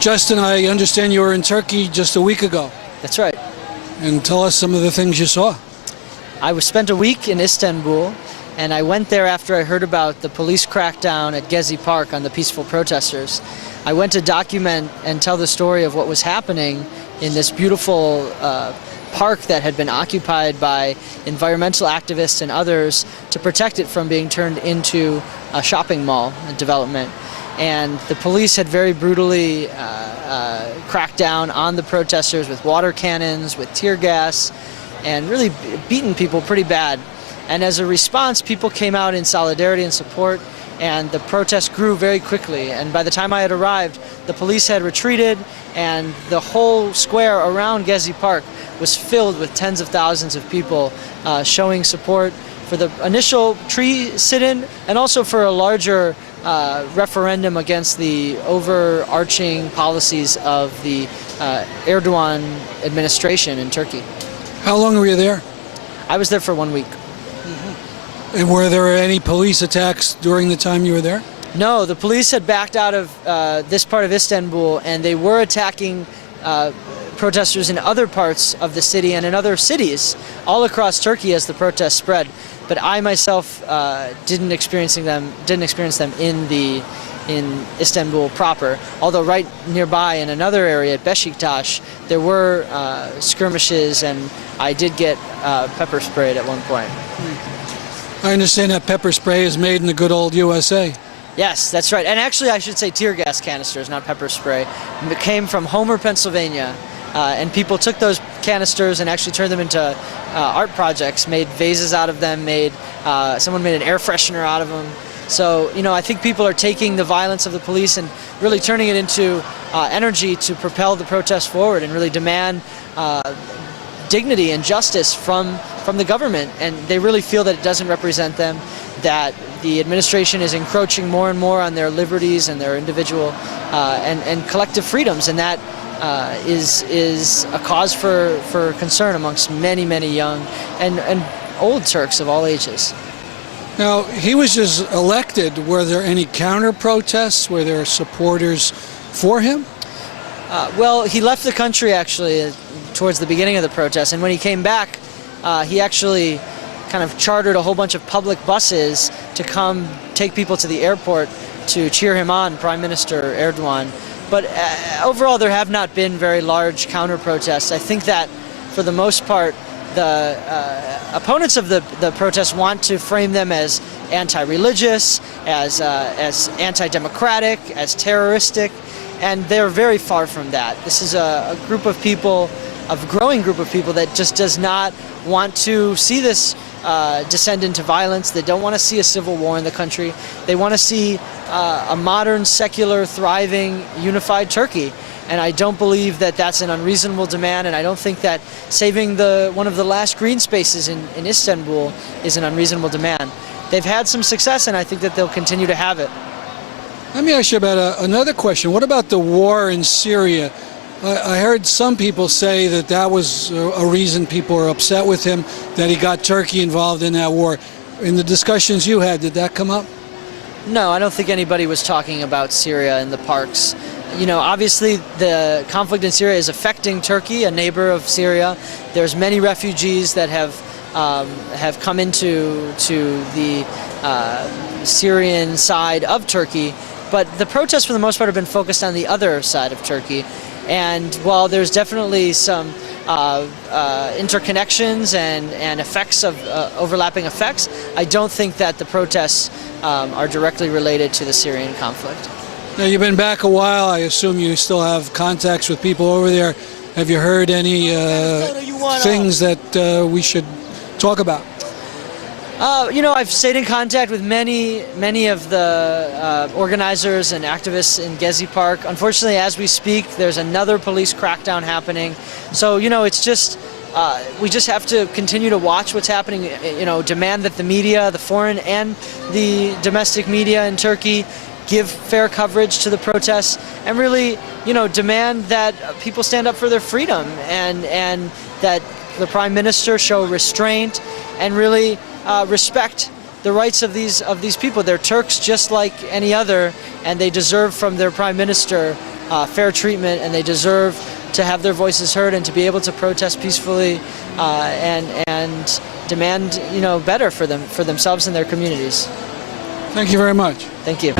Justin, I understand you were in Turkey just a week ago. That's right. And tell us some of the things you saw. I spent a week in Istanbul, and I went there after I heard about the police crackdown at Gezi Park on the peaceful protesters. I went to document and tell the story of what was happening in this beautiful park that had been occupied by environmental activists and others to protect it from being turned into a shopping mall development. And the police had very brutally cracked down on the protesters with water cannons, with tear gas, and really beaten people pretty bad. And as a response, people came out in solidarity and support, and the protest grew very quickly. And by the time I had arrived, the police had retreated, and the whole square around Gezi Park was filled with tens of thousands of people showing support for the initial tree sit-in and also for a larger referendum against the overarching policies of the Erdogan administration in Turkey. How long were you there? I was there for 1 week. And were there any police attacks during the time you were there? No, the police had backed out of this part of Istanbul, and they were attacking protesters in other parts of the city and in other cities all across Turkey as the protests spread. But I myself didn't experience them in Istanbul proper. Although right nearby in another area at Beşiktaş, there were skirmishes, and I did get pepper sprayed at one point. I understand that pepper spray is made in the good old USA. Yes, that's right. And actually, I should say tear gas canisters, not pepper spray. It came from Homer, Pennsylvania. And people took those canisters and actually turned them into art projects, made vases out of them, someone made an air freshener out of them. So, you know, I think people are taking the violence of the police and really turning it into energy to propel the protest forward and really demand dignity and justice from the government. And they really feel that it doesn't represent them, that the administration is encroaching more and more on their liberties and their individual and collective freedoms, and that is a cause for concern amongst many, many young and old Turks of all ages. Now, he was just elected. Were there any counter-protests? Were there supporters for him? Well, he left the country actually towards the beginning of the protest, and when he came back, he actually kind of chartered a whole bunch of public buses to come take people to the airport to cheer him on, Prime Minister Erdogan. But overall, there have not been very large counter-protests. I think that, for the most part, the opponents of the protests want to frame them as anti-religious, as anti-democratic, as terroristic, and they're very far from that. This is a group of people, a growing group of people that just does not want to see this descend into violence. They don't want to see a civil war in the country. They want to see a modern, secular, thriving, unified Turkey. And I don't believe that that's an unreasonable demand, and I don't think that saving one of the last green spaces in Istanbul is an unreasonable demand. They've had some success, and I think that they'll continue to have it. Let me ask you about another question. What about the war in Syria? I heard some people say that that was a reason people were upset with him, that he got Turkey involved in that war. In the discussions you had, did that come up? No, I don't think anybody was talking about Syria in the parks. You know, obviously the conflict in Syria is affecting Turkey, a neighbor of Syria. There's many refugees that have come into the Syrian side of Turkey, but the protests for the most part have been focused on the other side of Turkey. And while there's definitely some interconnections and effects of overlapping effects, I don't think that the protests are directly related to the Syrian conflict. Now, you've been back a while. I assume you still have contacts with people over there. Have you heard any things that we should talk about? You know, I've stayed in contact with many of the organizers and activists in Gezi Park. Unfortunately, as we speak, there's another police crackdown happening. So, you know, it's just, we just have to continue to watch what's happening, you know, demand that the media, the foreign and the domestic media in Turkey, give fair coverage to the protests, and really, demand that people stand up for their freedom, and that the Prime Minister show restraint and really respect the rights of these people. They're Turks just like any other, and they deserve from their Prime Minister fair treatment, and they deserve to have their voices heard and to be able to protest peacefully and demand better for themselves and their communities. Thank you very much. Thank you.